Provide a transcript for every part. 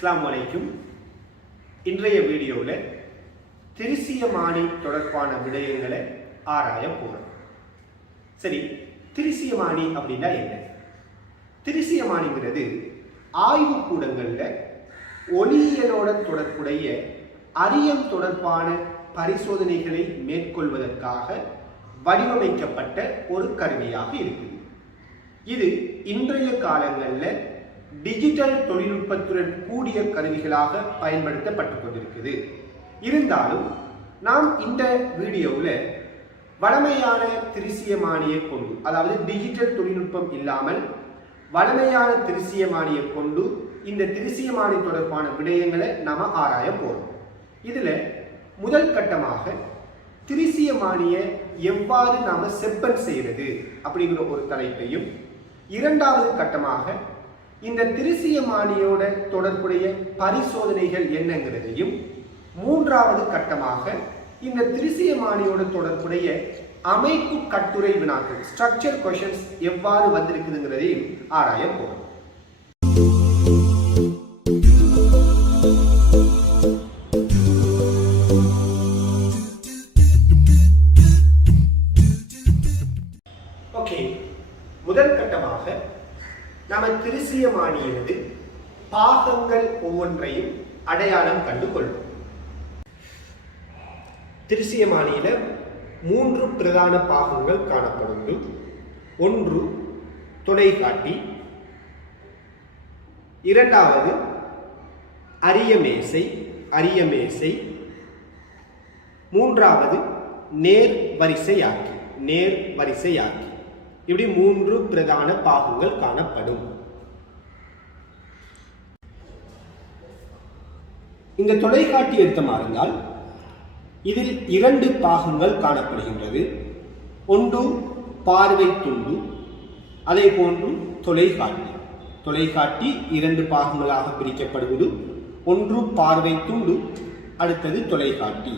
அஸ்ஸலாமு அலைக்கும். இன்றைய வீடியோவில் திரிசியமானி தொடர்பான விடயங்களை ஆராய போகிறோம் சரி திரிசியமானி அப்படின்னா என்ன? திரிசியமானிங்கிறது ஆய்வு கூடங்களில் ஒளியியலோட தொடர்புடைய அரியம் தொடர்பான பரிசோதனைகளை மேற்கொள்வதற்காக வடிவமைக்கப்பட்ட ஒரு கருவியாக இருக்குது. இது இன்றைய காலங்களில் டிஜிட்டல் தொழில்நுட்பத்துடன் கூடிய கருவிகளாக பயன்படுத்தப்பட்டு கொண்டிருக்குது இருந்தாலும் நாம் இந்த வீடியோவில் வளமையான திருசியமானியை கொண்டு அதாவது டிஜிட்டல் தொழில்நுட்பம் இல்லாமல் வளமையான திருசியமானியை கொண்டு இந்த திருசியமானி தொடர்பான விடயங்களை நாம் ஆராய போகிறோம் இதில் முதல் கட்டமாக திரிசியமானியை எவ்வாறு நாம் செப்பன் செய்கிறது அப்படிங்கிற ஒரு தலைப்பையும் இரண்டாவது கட்டமாக இந்த திரிசியமானியோட தொடர்புடைய பரிசோதனைகள் என்னங்கிறதையும் மூன்றாவது கட்டமாக இந்த திரிசியமானியோட தொடர்புடைய அமைப்பு கட்டுரை வினாக்கள் ஸ்ட்ரக்சர் கொஷன்ஸ் எவ்வாறு வந்திருக்குதுங்கிறதையும் ஆராய போகிறோம் பாகங்கள் ஒவ்வொன்றையும் அடையாளம் கண்டு கொள்வோம் திருசியமானியில மூன்று பிரதான பாகங்கள் காணப்படும் ஒன்று தொலைகாட்டி இரண்டாவது அரியமேசை அரியமேசை. மூன்றாவது நேர் வரிசையாக்கி நேர் வரிசையாக்கி இப்படி மூன்று பிரதான பாகங்கள் காணப்படும். இந்த தொலைக்காட்டி எடுத்தமா இருந்தால் இதில் இரண்டு பாகங்கள் காணப்படுகின்றது. ஒன்று பார்வை துண்டு அதே போன்று தொலைக்காட்டி தொலைக்காட்டி இரண்டு பாகங்களாக பிரிக்கப்படுவது. ஒன்று பார்வை துண்டு அடுத்தது தொலைக்காட்டி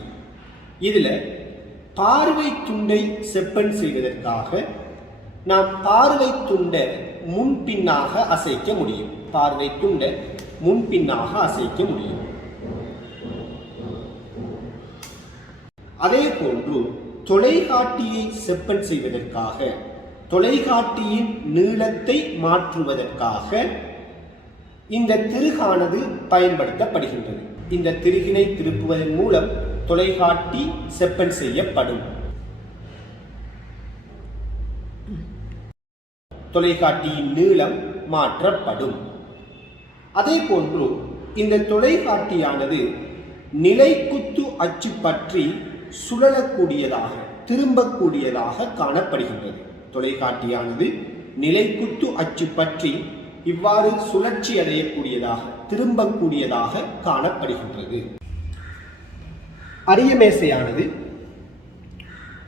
இதில் பார்வை துண்டை செப்பன் செய்வதற்காக நாம் பார்வை துண்டை முன்பின்னாக அசைக்க முடியும். பார்வை துண்டை முன்பின்னாக அசைக்க முடியும். அதே போன்று தொலைகாட்டியை செப்பன் செய்வதற்காக தொலைகாட்டியின் நீளத்தை மாற்றுவதற்காக இந்த திருகானது பயன்படுத்தப்படுகின்றது. இந்த திருகினை திருப்புவதன் மூலம் தொலைகாட்டி செப்பன் செய்யப்படும். தொலைகாட்டியின் நீளம் மாற்றப்படும். அதே போன்று இந்த தொலைகாட்டியானது நிலைக்குத்து அச்சு பற்றி சுழலக்கூடியதாக திரும்பக்கூடியதாக காணப்படுகின்றது. தொலைக்காட்டியானது நிலைக்குத்து அச்சு பற்றி இவ்வாறு சுழற்சி அடையக்கூடியதாக திரும்பக்கூடியதாக காணப்படுகின்றது. அரியமேசையானது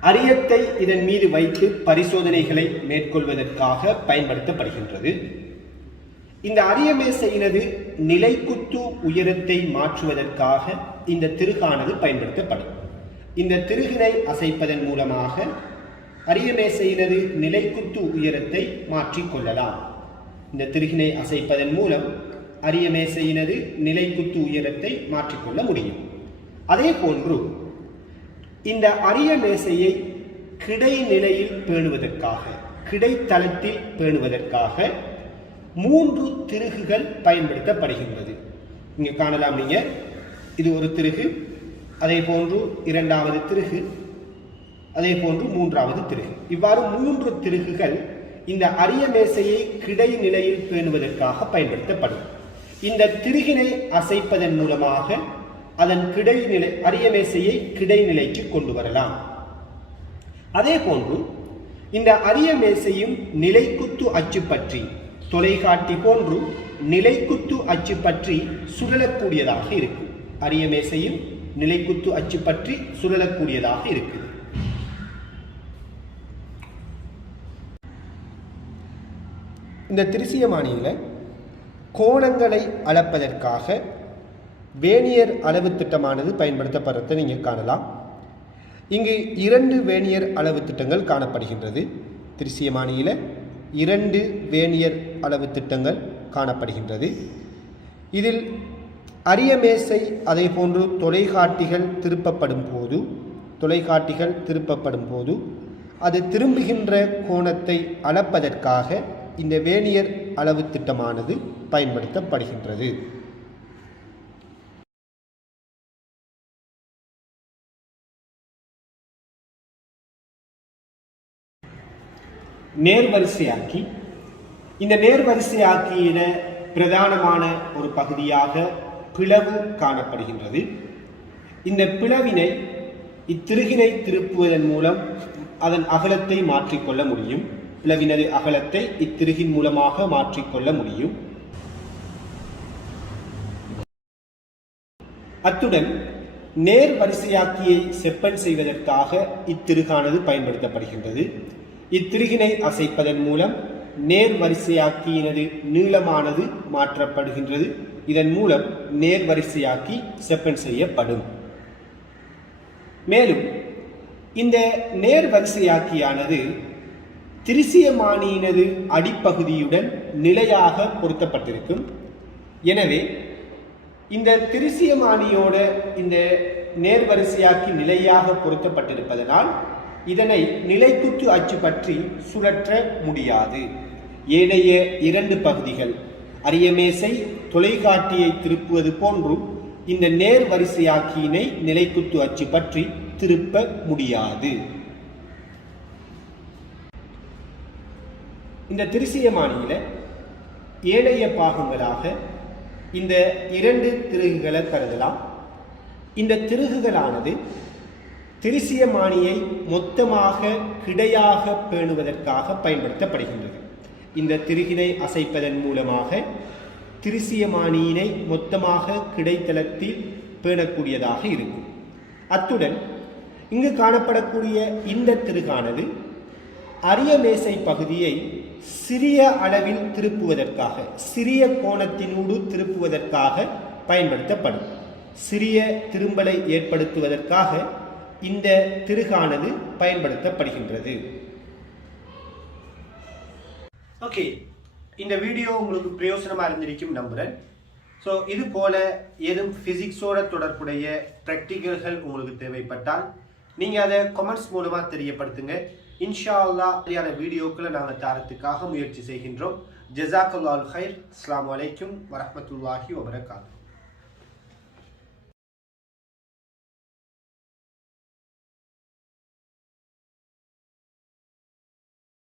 அரியத்தை இதன் மீது வைத்து பரிசோதனைகளை மேற்கொள்வதற்காக பயன்படுத்தப்படுகின்றது. இந்த அரியமேசையினது நிலைக்குத்து உயரத்தை மாற்றுவதற்காக இந்த திருகானது பயன்படுத்தப்படும். இந்த திருகினை அசைப்பதன் மூலமாக அரியமேசையினது நிலைக்குத்து உயரத்தை மாற்றிக்கொள்ளலாம். இந்த திருகினை அசைப்பதன் மூலம் அரியமேசையினது நிலைக்குத்து உயரத்தை மாற்றிக்கொள்ள முடியும். அதே போன்று இந்த அரிய மேசையை கிடைநிலையில் பேணுவதற்காக கிடைத்தளத்தில் பேணுவதற்காக மூன்று திருகுகள் பயன்படுத்தப்படுகின்றது. இங்கே காணலாம் நீங்கள் இது ஒரு திருகு அதே போன்று இரண்டாவது திருகு அதே போன்று மூன்றாவது திருகு. இவ்வாறு மூன்று திருகுகள் இந்த அரிய மேசையை கிடைநிலையில் பேணுவதற்காக பயன்படுத்தப்படும். இந்த திருகினை அசைப்பதன் மூலமாக அதன் கிடைநிலை அரிய மேசையை கிடைநிலைக்கு கொண்டு வரலாம். அதே போன்று இந்த அரிய மேசையும் நிலைக்குத்து அச்சு பற்றி தொலைகாட்டி போன்று நிலைக்குத்து அச்சு பற்றி சுழலக்கூடியதாக இருக்கும். அரிய மேசையும் நிலைக்குத்து அச்சு பற்றி சுழலக்கூடியதாக இருக்குது. இந்த திருசியமானியில் கோணங்களை அளப்பதற்காக வேணியர் அளவு திட்டமானது பயன்படுத்தப்படுறதை நீங்கள் காணலாம். இங்கு இரண்டு வேணியர் அளவு திட்டங்கள் காணப்படுகின்றது. திருசியமானியில் இரண்டு வேணியர் அளவு திட்டங்கள் காணப்படுகின்றது. இதில் அரியமேசை அதே போன்று தொலைகாட்டிகள் திருப்பப்படும் போது தொலைகாட்டிகள் திருப்பப்படும் போது அது திரும்புகின்ற கோணத்தை அளப்பதற்காக இந்த வேனியர் அளவு திட்டமானது பயன்படுத்தப்படுகின்றது. நேர்வரிசையாக்கி. இந்த நேர்வரிசையாக்கியின பிரதானமான ஒரு பகுதியாக பிளவு காணப்படுகின்றது. இந்த பிளவினை இத்திருகினை திருப்புவதன் மூலம் அதன் அகலத்தை மாற்றிக்கொள்ள முடியும். பிளவினது அகலத்தை இத்திருகின் மூலமாக மாற்றிக்கொள்ள முடியும். அத்துடன் நேர் வரிசையாக்கியை செப்பன் செய்வதற்காக இத்திருகானது பயன்படுத்தப்படுகின்றது. இத்திருகினை அசைப்பதன் மூலம் நேர் வரிசையாக்கியினது நீளமானது மாற்றப்படுகின்றது. இதன் மூலம் நேர் வரிசையாக்கி செப்பன் செய்யப்படும். மேலும் இந்த நேர் வரிசையாக்கியானது திரிசியமானியினது அடிப்பகுதியுடன் நிலையாக பொருத்தப்பட்டிருக்கும். எனவே இந்த திரிசியமானியோட இந்த நேர்வரிசையாக்கி நிலையாக பொருத்தப்பட்டிருப்பதனால் இதனை நிலைக்குத்து அச்சு பற்றி சுழற்ற முடியாது. ஏனைய இரண்டு பகுதிகள் அரியமேசை தொலைக்காட்டியை திருப்புவது போன்றும் இந்த நேர் வரிசையாக்கியினை நிலைக்குத்து அச்சு பற்றி திருப்ப முடியாது. இந்த திரிசியமானியில ஏனைய பாகங்களாக இந்த இரண்டு திருகுகளை கருதலாம். இந்த திருகுகளானது திரிசியமானியை மொத்தமாக கிடையாக பேணுவதற்காக பயன்படுத்தப்படுகின்றது. இந்த திருகினை அசைப்பதன் மூலமாக திருசியமானியினை மொத்தமாக கிடைத்தளத்தில் பேணக்கூடியதாக இருக்கும். அத்துடன் இங்கு காணப்படக்கூடிய இந்த திருகானது அரியமேசை பகுதியை சிறிய அளவில் திருப்புவதற்காக சிறிய கோணத்தினூடு திருப்புவதற்காக பயன்படுத்தப்படும். சிறிய திரும்பலை ஏற்படுத்துவதற்காக இந்த திருகானது பயன்படுத்தப்படுகின்றது. ஓகே இந்த வீடியோ உங்களுக்கு பிரயோசனமாக இருந்திருக்கும் நம்புகிறேன் ஸோ இது போல ஏதும் ஃபிசிக்ஸோட தொடர்புடைய ப்ராக்டிக்கல்கள் உங்களுக்கு தேவைப்பட்டால் நீங்கள் அதை கமெண்ட்ஸ் மூலமாக தெரியப்படுத்துங்க. இன்ஷா அல்லா சரியான வீடியோக்களை நாங்கள் தரத்துக்காக முயற்சி செய்கின்றோம். ஜசாக்கல்லால் ஹைர் அஸ்லாம் வலைக்கும் வரமத்துல்லாஹி வபரகாத்.